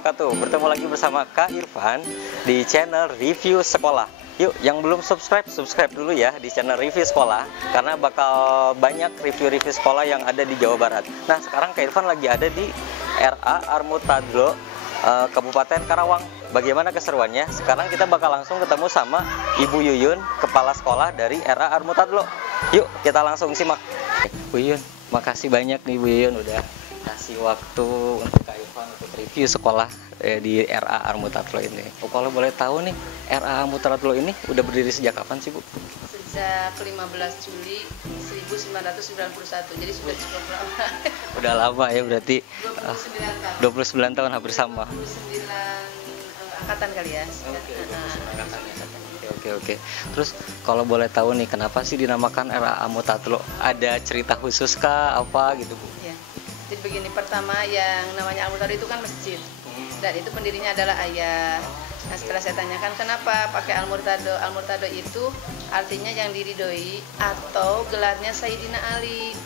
wabarakatuh. Bertemu lagi bersama Kak Irfan di channel Review Sekolah. Yuk, yang belum subscribe, subscribe dulu ya di channel Review Sekolah, karena bakal banyak review-review sekolah yang ada di Jawa Barat. Nah, sekarang Kak Irfan lagi ada di RA Armutadlo, Kabupaten Karawang. Bagaimana keseruannya? Sekarang kita bakal langsung ketemu sama Ibu Yuyun, Kepala Sekolah dari RA Armutadlo. Yuk, kita langsung simak. Bu Yuyun, makasih banyak nih Bu Yuyun udah kasih waktu untuk Kak Irfan untuk review sekolah di RA Armutadlo ini. Oh, kalau boleh tahu nih, RA Armutadlo ini udah berdiri sejak kapan sih, Bu? Sejak 15 Juli 1991, jadi sudah cukup lama. Udah lama ya berarti. 29 tahun. 29 tahun hampir sama. 29 angkatan kali ya. Oke. Terus kalau boleh tahu nih, kenapa sih dinamakan RA Armutadlo? Ada cerita khusus kah apa gitu, Bu? Ya. Jadi begini, pertama yang namanya Armutadlo itu kan masjid. Dan itu pendirinya adalah ayah. Nah, setelah saya tanyakan kenapa pakai Armutadlo, Armutadlo itu artinya yang diridhoi atau gelarnya Sayyidina Ali.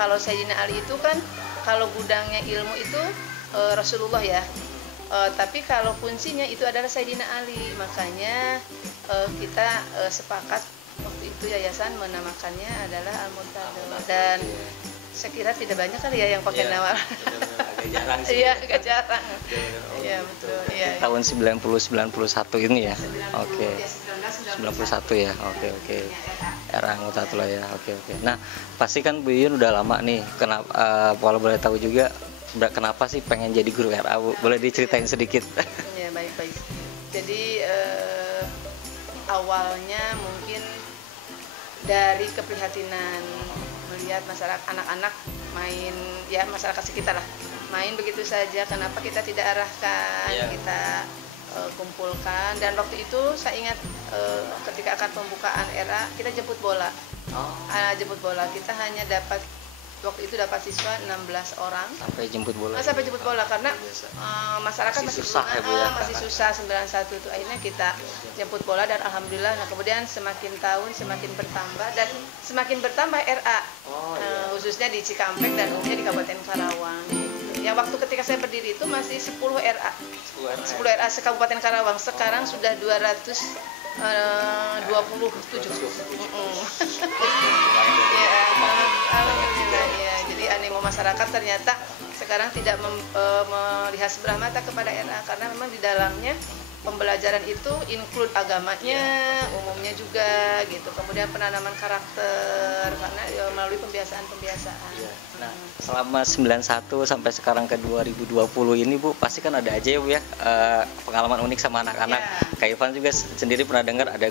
Kalau Sayyidina Ali itu kan kalau gudangnya ilmu itu Rasulullah ya. Tapi kalau kuncinya itu adalah Sayyidina Ali. Makanya kita sepakat waktu itu yayasan menamakannya adalah Armutadlo. Dan saya kira tidak banyak kali ya yang pakai nama. Agak jarang sih. Iya, agak jarang. Iya, betul. Iya. Tahun 90-91 ini ya. Oke. 91 ya. Oke. RA Armutadlo ya. Oke. Nah, pasti kan Bu Yuyun udah lama nih. Kenapa kalau boleh tahu juga kenapa sih pengen jadi guru RA, Bu? Boleh diceritain sedikit? Ya, baik. Jadi awalnya mungkin dari keprihatinan melihat masyarakat anak-anak main, ya masyarakat sekitar lah main begitu saja, kenapa kita tidak arahkan, kita kumpulkan. Dan waktu itu saya ingat ketika akan pembukaan RA kita jemput bola. Jemput bola kita hanya dapat waktu itu dapat siswa 16 orang Sampai jemput bola karena masyarakat masih susah ya, Bu, ya? masih susah 91 itu akhirnya kita jemput bola. Dan alhamdulillah, nah kemudian semakin tahun semakin bertambah dan semakin bertambah RA khususnya di Cikampek dan umumnya di Kabupaten Karawang gitu. Yang waktu ketika saya berdiri itu masih 10 RA 10 RA se-Kabupaten Karawang. Sekarang sudah 227. Alhamdulillah ya. Jadi animo masyarakat ternyata sekarang tidak melihat sebelah mata kepada RA, karena memang di dalamnya pembelajaran itu include agamanya, umumnya juga gitu. Kemudian penanaman karakter karena melalui pembiasaan. Nah, selama 91 sampai sekarang ke 2020 ini, Bu, pasti kan ada aja ya, Bu ya, pengalaman unik sama anak-anak. Kak Irfan juga sendiri pernah dengar ada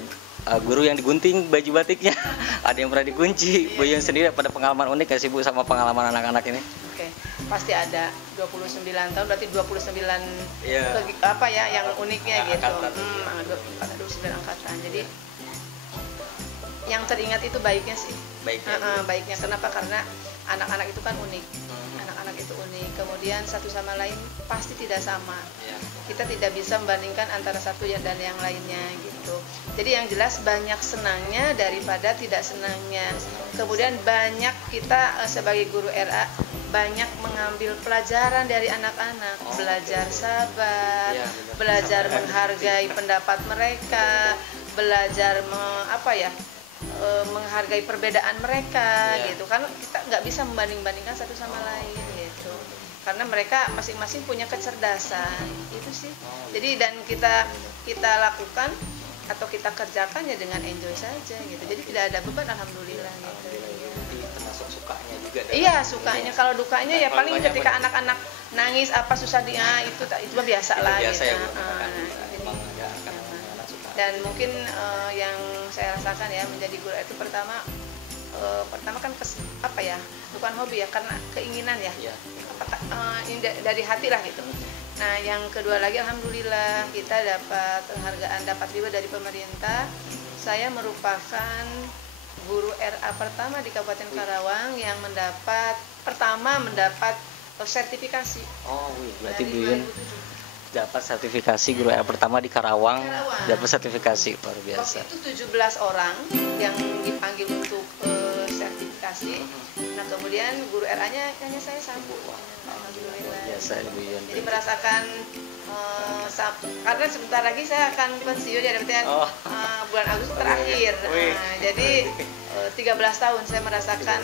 guru yang digunting baju batiknya, ada yang pernah dikunci. Bu yang sendiri pada pengalaman unik nggak sih, Bu, sama pengalaman anak-anak ini? Oke, pasti ada. 29 tahun berarti 29 apa ya yang uniknya gitu. 29 angkatan. Jadi yang teringat itu baiknya sih. Baiknya kenapa? Karena anak-anak itu kan unik. Anak-anak itu unik. Kemudian satu sama lain pasti tidak sama. Kita tidak bisa membandingkan antara satu dan yang lainnya gitu. Jadi yang jelas banyak senangnya daripada tidak senangnya. Kemudian banyak kita sebagai guru RA banyak mengambil pelajaran dari anak-anak, belajar sabar, belajar menghargai pendapat mereka, belajar menghargai perbedaan mereka gitu. Karena kita nggak bisa membanding-bandingkan satu sama lain gitu. Karena mereka masing-masing punya kecerdasan itu sih. Jadi dan kita lakukan atau kita kerjakan ya dengan enjoy saja gitu. Jadi tidak ada beban, alhamdulillah gitu. Termasuk sukanya juga. Iya, sukanya. Kalau dukanya ya paling ketika anak-anak nangis apa susah itu biasa lah gitu. Dan mungkin yang saya rasakan ya menjadi guru itu pertama kan bukan hobi ya, karena keinginan ya. Ini dari hati lah gitu. Nah, yang kedua lagi alhamdulillah kita dapat penghargaan, dapat juga dari pemerintah. Saya merupakan guru RA pertama di Kabupaten Karawang yang mendapat sertifikasi. Berarti Bu Yuyun dapat sertifikasi guru RA pertama di Karawang. Dapat sertifikasi, luar biasa. Waktu itu 17 orang yang dipanggil untuk sertifikasi. Nah, kemudian guru RA-nya hanya saya satu. Alhamdulillah. Biasa Bu Yuyun. Jadi merasakan Karena sebentar lagi saya akan pensiun ya, bulan Agustus terakhir. Jadi 13 tahun saya merasakan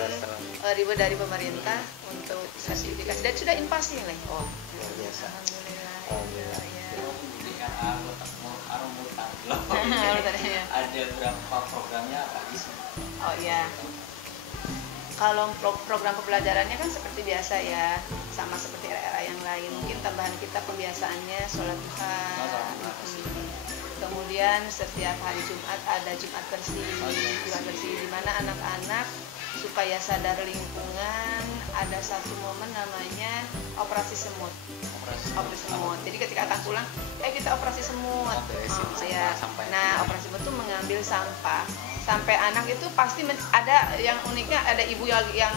ribet dari pemerintah untuk sertifikasi dan sudah invasi nih. Oh, luar biasa. Alhamdulillah. Ada berapa programnya apa aja sih? Oh iya. Kalau program pembelajarannya kan seperti biasa ya, sama seperti era-era yang lain. Mungkin tambahan kita pembiasaannya sholat duha. Kemudian setiap hari Jumat ada Jumat bersih, di mana anak-anak supaya sadar lingkungan, ada satu momen namanya operasi semut. Operasi semut. Jadi ketika akan pulang, kita operasi semut. Nah, operasi semut itu mengambil sampah. Sampai anak itu pasti ada yang uniknya, ada ibu yang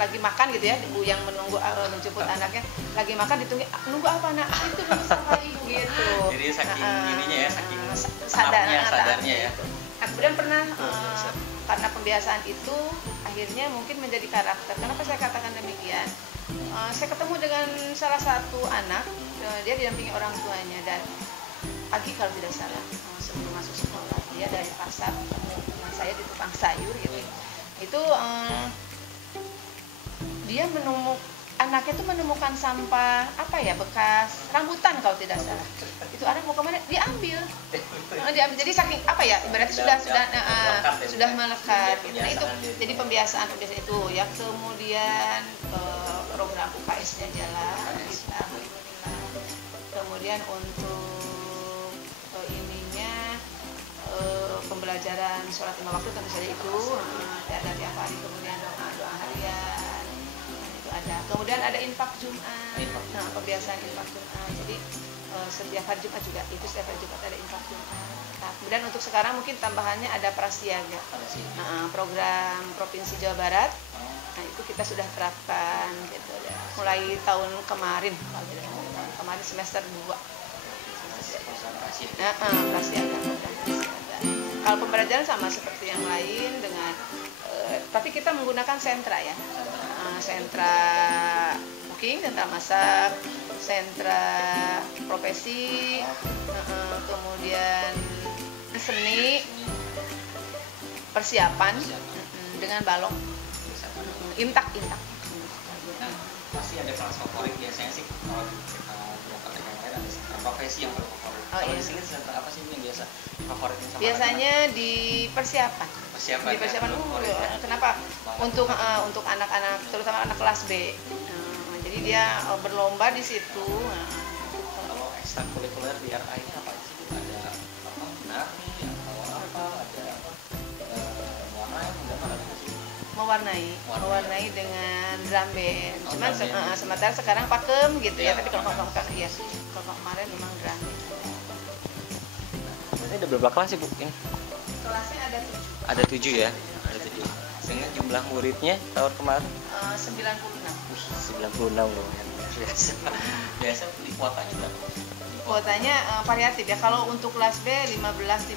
lagi makan gitu ya, ibu yang menunggu menjemput anaknya lagi makan, ditunggu nunggu apa nak, itu nunggu sampah ibu gitu. Jadi saking ininya ya, saking sadarnya ya. Nah, kemudian pernah karena pembiasaan itu akhirnya mungkin menjadi karakter. Kenapa saya katakan demikian? Saya ketemu dengan salah satu anak, dia didampingi orang tuanya, dan pagi kalau tidak salah sebelum masuk sekolah dia dari pasar ketemu dengan saya di tukang sayur gitu. Itu dia anaknya tuh menemukan sampah bekas rambutan kalau tidak salah. Itu anak mau kemana? Diambil. Jadi saking ibaratnya sudah melekat. Gitu. Nah, itu jadi pembiasaan itu ya. Kemudian program UKS-nya jalan, kita alhamdulillah. Kemudian untuk pembelajaran sholat 5 waktu tentu saja itu ada tiap hari, kemudian doa harian itu ada, kemudian ada infak Jumat. Nah, kebiasaan infak Jumat, jadi setiap hari Jumat juga itu, setiap hari Jumat ada infak Jumat. Nah, kemudian untuk sekarang mungkin tambahannya ada prasiaga, program Provinsi Jawa Barat. Nah, itu kita sudah terapkan gitu ya, mulai tahun kemarin semester 2. Prasiaga. Kalau pembelajaran sama seperti yang lain dengan tapi kita menggunakan sentra ya. Sentra cooking, sentra masak, sentra profesi, kemudian seni, persiapan dengan balok, intak. Pasti ada kelas favorit biasanya sih kalau kita ada profesi yang favorit. Kalau di sini sentra apa sih yang biasa favoritnya sama biasanya anak-anak? Di persiapan. Di persiapan. Kenapa? Untuk anak-anak, terutama anak kelas B. Jadi dia berlomba di situ. Kalau ekstrakurikuler di RA-nya apa sih? Ada menari atau ada mewarnai dengan drum band. Cuman sementara sekarang pakem gitu ya. Tapi kalau kemarin memang drum band. Ini ada berapa kelas sih Bu? Ini? Kelasnya ada 7. Ada 7 ya? Ada 7. Dengan jumlah muridnya tahun kemarin? 96 loh. Biasa di kuotanya berapa? Kuotanya variatif ya. Kalau untuk kelas B 15. Berarti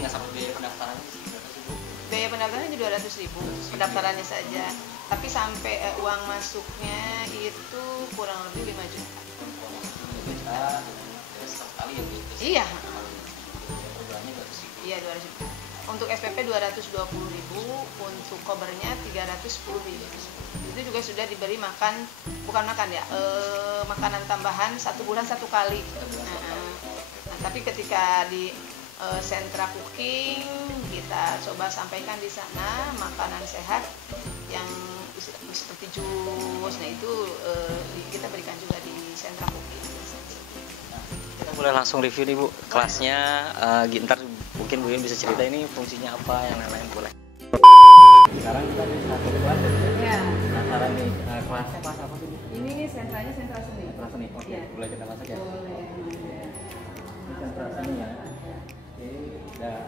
nggak sampai biaya pendaftarannya sih? Biaya pendaftarannya 200.000 pendaftarannya saja. Tapi sampai uang masuknya itu kurang lebih 5 juta. 5 juta sekali ya Bu? Iya. Iya, 200.000. Untuk SPP 220.000, untuk kobernya 310.000. Itu juga sudah diberi makanan tambahan 1 bulan 1 kali. Nah, tapi ketika di sentra cooking kita coba sampaikan di sana makanan sehat yang seperti jus. Nah, itu kita berikan juga di sentra cooking. Kita boleh langsung review nih Bu, kelasnya. Ntar mungkin Bu Yun bisa cerita ini fungsinya apa, yang lain-lain boleh. Sekarang kita di satu kelas ya. Penasaran nih, kelasnya kelas apa sih Bu? Ini sentranya sentra seni. Sentra seni, oke. Ya. Boleh kita masuk ya? Boleh. Ini sentra seni ya. Oke, nah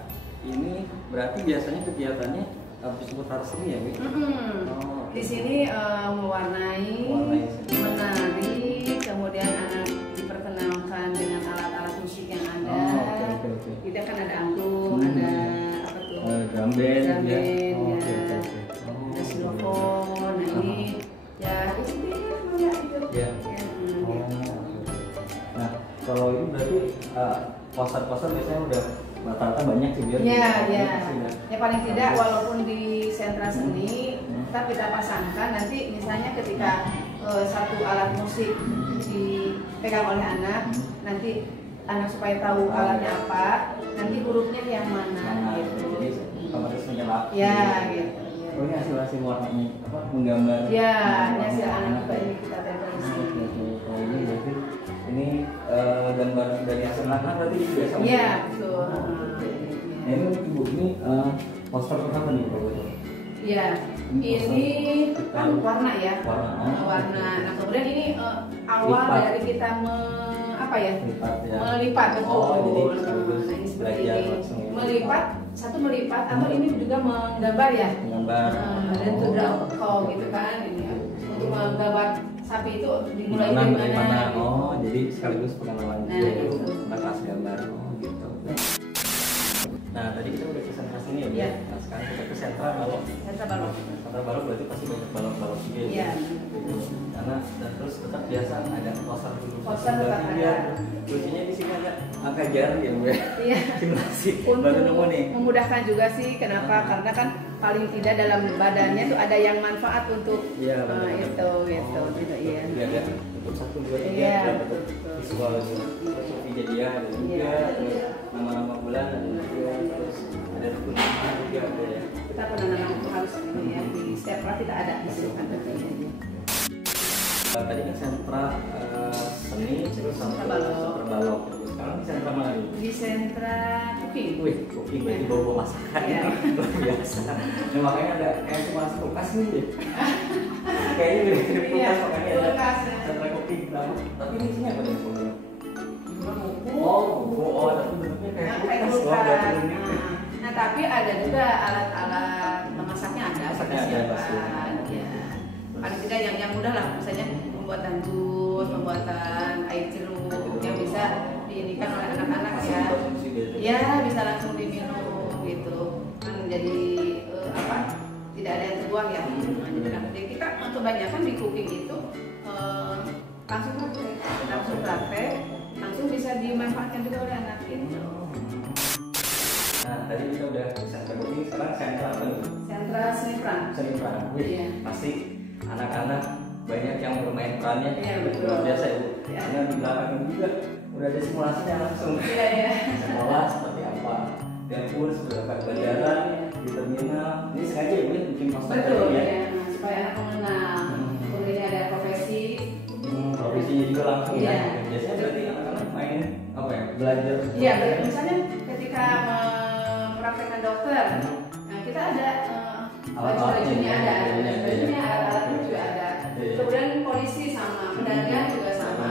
ini berarti biasanya kegiatannya seputar seni ya Bu? Di sini mewarnai, menari, kemudian anak diperkenalkan dengan alat-alat musik yang ada. Kita kan ada angklung, ada apa tuh? Drum band, ada xylophone. Nah, ini ya itu dia itu. Ya. Nah, kalau ini berarti poster-poster biasanya udah rata-rata banyak sih biar. Iya, iya. Ya paling tidak walaupun di sentra seni tetap kita pasangkan nanti misalnya ketika satu alat musik dipegang oleh anak, nanti anak supaya tahu alatnya apa, nanti hurufnya yang mana gitu. Jadi otomatis menyelap. Ya, gitu. Oh ini hasil warnanya apa menggambar? Ya, ini hasil anak juga ini kita tempel di sini. Oh ini berarti ini gambar dari hasil anak berarti juga sama? Iya, betul. Nah, ini ibu ini poster apa nih Pak? Iya, ini kan warna ya. Warna. Nah kemudian ini awal lipat. dari kita Lipat, ya. melipat betul. Oh, jadi nah ini seperti ini. langsung ya. Melipat, satu melipat atau ini juga menggambar ya. Menggambar. Dan to draw call gitu kan ini ya. Untuk menggambar sapi itu dimulai Mana, dari mana? Gitu. Oh, jadi sekaligus pengenalan Nah, gitu. gitu. Tentang kelas gambar. Oh, gitu. Nah, tadi kita udah ke sentra sini ya, Bu? Iya. Nah, sekarang kita ke sentra balok. Sentra balok. Sentra balok berarti pasti banyak balok-balok juga ya. Iya. Karena dan terus tetap biasa ada poster dulu. Poster tetap ada. Lucunya di sini ada angka jarak ya, Bu ya. Iya. Simulasi. Untuk Baru nemu nih. memudahkan juga sih, kenapa? Karena kan paling tidak dalam badannya tuh ada yang manfaat untuk Iya, benar. itu gitu, gitu iya. Iya, ada untuk 1, 2, 3 Iya, dan betul, untuk betul. visual juga. Terus Wijadia ada juga, Iya. terus nama-nama bulan ada juga, terus ada rukun iman juga ada ya. Kita penanaman itu harus ini ya, di setiap kelas kita ada di sini ada ini. Tadi kan sentra seni terus Sentra balok. sentra balok. Sekarang di sentra mana nih? Di sentra cooking. Wih, cooking berarti bawa masakan. Iya. Luar biasa. Nah, makanya ada kayak cuma kulkas nih ya. Kayaknya mirip kulkas Iya, makanya ada kulkas. sentra cooking. Tapi ini isinya apa nih sebenarnya? Buku. Oh, tapi bentuknya kayak Nah, kayak kulkas. Wah, kulkas. berarti unik. Nah, tapi ada juga alat-alat memasaknya ada, Masaknya ada, pasti. Ya. Paling tidak yang mudah lah, misalnya pembuatan jus, pembuatan air jeruk yang bisa diinikan oleh anak-anak ya. Konsumsi biasa. Ya, bisa langsung diminum gitu. Kan jadi tidak ada yang terbuang ya. Jadi kita kebanyakan di cooking itu langsung praktek, langsung bisa dimanfaatkan juga oleh anak itu. Nah, tadi kita udah sentra cooking, sekarang sentra apa nih? Sentra seni peran. Seni peran. Wih, Iya. pasti anak-anak banyak yang bermain perannya. Iya, betul. Luar biasa ya, Bu. Iya. Karena di belakang juga udah ada simulasinya langsung. Iya, iya. Sekolah seperti apa, dapur seperti apa, bandara, di terminal. Ini sengaja ya, Bu, bikin poster Betul tadi ya. ya. Nah, supaya anak mengenal. Kemudian ada profesi. Profesinya juga langsung Iya. ya. Biasanya berarti anak-anak main apa ya, belajar. Iya, misalnya ketika mempraktekkan dokter, nah kita ada baju-bajunya ada, bajunya alat-alatnya juga ada. Kemudian polisi sama, pedagang juga sama.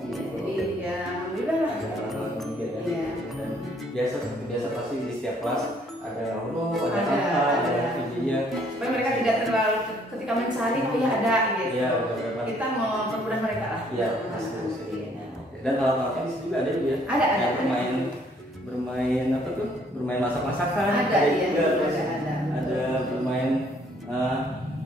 Gitu. Jadi ya alhamdulillah lah. Iya. Biasa seperti biasa pasti di setiap kelas ada huruf, ada Ada, angka, ada ada. video. Supaya mereka tidak terlalu ketika mencari, oh ya ada gitu. Iya, benar. Kita mau mempermudah mereka lah. Iya, pasti. Dan alat-alatnya di situ juga ada juga. Ada. Kayak bermain apa tuh? Bermain masak-masakan. Ada, iya, juga. Terus ada. Ada bermain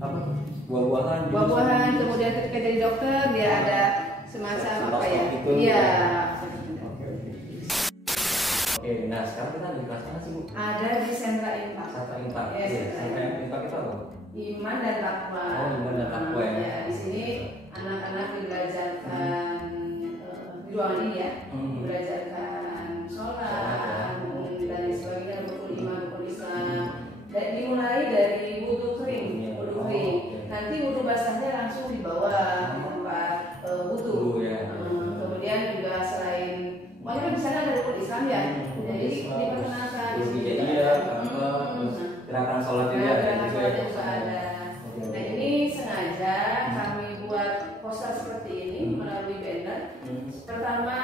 apa tuh? Buah-buahan. gitu. Buah-buahan, kemudian ketika jadi dokter dia ada semacam apa ya? Gitu. Iya. Oke, nah sekarang kita ada di kelas mana sih, Bu? Ada di sentra impak. Sentra Impak. Iya, Sentra Impak itu apa? Iman dan takwa. Oh, iman dan takwa ya. Ya, di sini anak-anak dibelajarkan di ruangan ini ya, dibelajarkan sholat dan lain sebagainya, rukun iman, rukun Islam. Dan dimulai dari wudhu kering, wudhu kering. Nanti wudhu basahnya langsung di bawah tempat wudhu. Ya. Kemudian juga selain, pokoknya kan di sana ada rukun Islam ya, jadi diperkenalkan. Terus Wijadia, terus gerakan sholat juga ada. Gerakan sholatnya juga ada. Nah ini sengaja kami buat poster seperti ini melalui banner. Pertama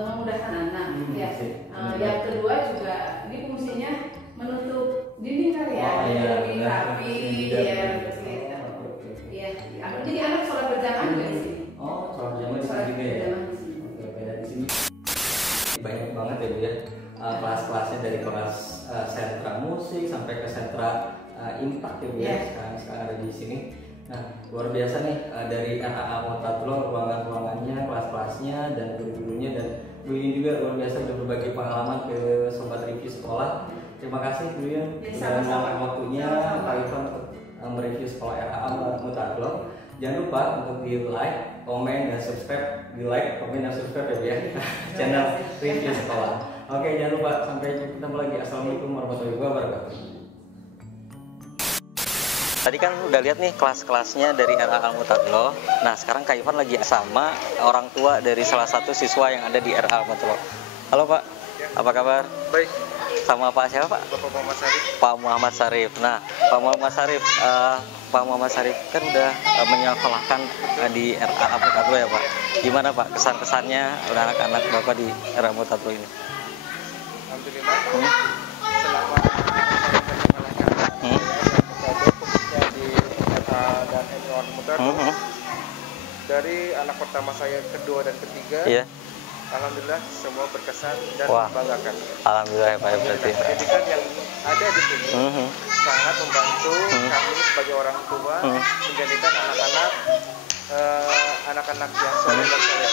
memudahkan anak, ya. Yang kedua juga ini fungsinya menutup dinding kali ya, Oh, iya, lebih benar. rapi, Tidak. ya begitu. Iya, jadi anak sholat berjamaah juga di sini. Oh, sholat berjamaah di sini Sholat juga ya. berjamaah di sini. Oke, beda di sini. Banyak banget ya, Bu ya. Kelas-kelasnya dari kelas sentra musik sampai ke sentra impak ya, Bu ya. Iya. Sekarang ada di sini. Nah, luar biasa nih dari RAA Mutatlo, ruangan-ruangannya, kelas-kelasnya, dan guru-gurunya, dan Bu Yuyun juga luar biasa udah berbagi pengalaman ke Sobat Review Sekolah. Terima kasih Bu Yuyun sudah meluangkan waktunya Kak Irfan untuk mereview sekolah RAA Mutatlo. Jangan lupa untuk di like, komen, dan subscribe. Di like, komen, dan subscribe ya Bu ya channel Review Sekolah. Oke, jangan lupa, sampai ketemu lagi. Assalamualaikum warahmatullahi wabarakatuh. Tadi kan udah lihat nih kelas-kelasnya dari RAA Mutatlo. Nah, sekarang Kak Irfan lagi sama orang tua dari salah satu siswa yang ada di RAA Mutatlo. Halo Pak, apa kabar? Baik. Sama Pak siapa Pak? Bapak Muhammad Sarif. Pak Muhammad Sarif. Nah, Pak Muhammad Sarif, Pak Muhammad Sarif kan udah menyekolahkan di RAA Mutatlo ya Pak. Gimana Pak kesan-kesannya anak-anak Bapak di RAA Mutatlo ini? Alhamdulillah. Selama khususnya di RAA dan Eniwan Mutatlo, dari anak pertama saya, kedua dan ketiga, Iya. alhamdulillah semua berkesan dan Wah. membanggakan. Alhamdulillah ya Pak ya berarti. Pendidikan yang ada di sini sangat membantu kami sebagai orang tua menjadikan anak-anak yang soleh dan soleh.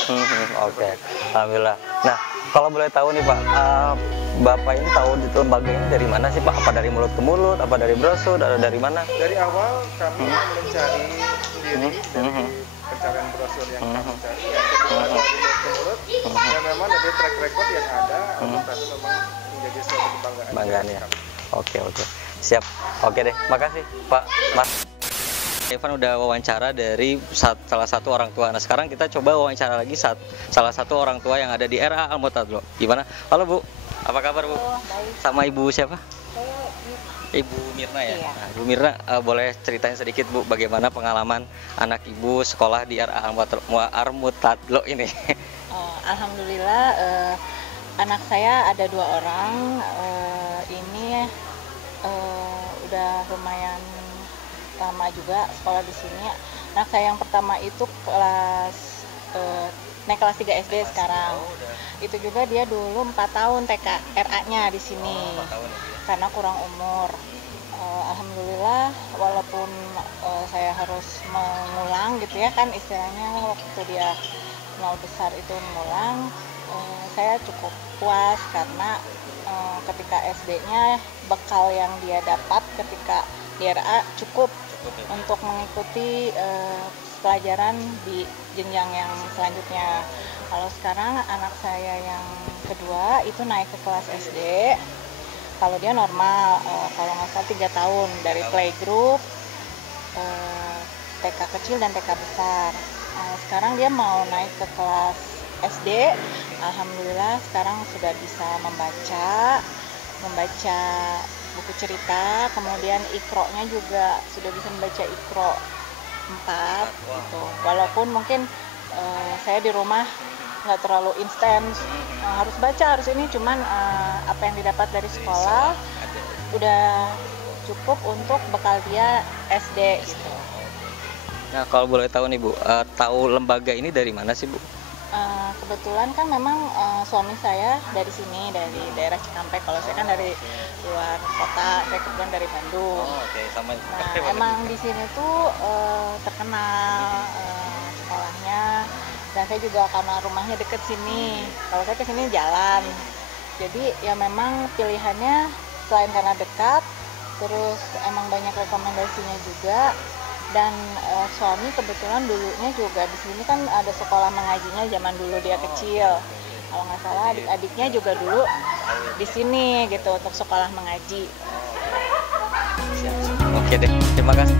Oke, alhamdulillah. Nah, kalau boleh tahu nih Pak, Bapak ini tahu di lembaga ini dari mana sih Pak? Apa dari mulut ke mulut? Apa dari brosur? Atau dari mana? Dari awal kami mencari sendiri dari pencarian brosur yang kami cari, yang kedua dari mulut ke mulut, dan memang dari track record yang ada, tapi memang menjadi suatu kebanggaan. Banggaan ya. Oke, siap. Oke deh, makasih Pak Mas. Irfan udah wawancara dari salah satu orang tua. Nah, sekarang kita coba wawancara lagi salah satu orang tua yang ada di RAA Mutatlo. Gimana? Halo Bu, apa kabar Bu? Baik. Sama Ibu siapa? Saya Ibu Mirna ya. Iya. Nah, Ibu Mirna, boleh ceritain sedikit Bu bagaimana pengalaman anak Ibu sekolah di RAA Mutatlo ini? Alhamdulillah anak saya ada 2 orang. Ini udah lumayan lama juga sekolah di sini. Anak saya yang pertama itu naik kelas 3 SD sekarang. Itu juga dia dulu 4 tahun TK RA-nya di sini. 4 tahun ya, Bu? Karena kurang umur. Alhamdulillah walaupun saya harus mengulang gitu ya kan istilahnya waktu dia 0 besar itu mengulang, saya cukup puas karena ketika SD-nya bekal yang dia dapat ketika di RA cukup untuk mengikuti pelajaran di jenjang yang selanjutnya. Kalau sekarang anak saya yang kedua itu naik ke kelas SD. Kalau dia normal, kalau nggak salah 3 tahun dari playgroup, TK kecil dan TK besar. Sekarang dia mau naik ke kelas SD. Alhamdulillah sekarang sudah bisa membaca buku cerita, kemudian ikro-nya juga sudah bisa membaca ikro 4 gitu. Walaupun mungkin saya di rumah nggak terlalu instan, harus baca harus ini, cuman apa yang didapat dari sekolah udah cukup untuk bekal dia SD gitu. Nah, kalau boleh tahu nih Bu, tahu lembaga ini dari mana sih Bu? Kebetulan kan memang suami saya dari sini, dari daerah Cikampek. Kalau saya kan dari luar kota, saya kebetulan dari Bandung. Oke, sama. Nah, emang di sini tuh terkenal sekolahnya, dan saya juga karena rumahnya deket sini. Kalau saya ke sini jalan, jadi ya memang pilihannya selain karena dekat, terus emang banyak rekomendasinya juga. Dan suami kebetulan dulunya juga di sini kan ada sekolah mengajinya zaman dulu dia kecil. Kalau nggak salah adik-adiknya juga dulu di sini gitu untuk sekolah mengaji. Oke deh, terima kasih.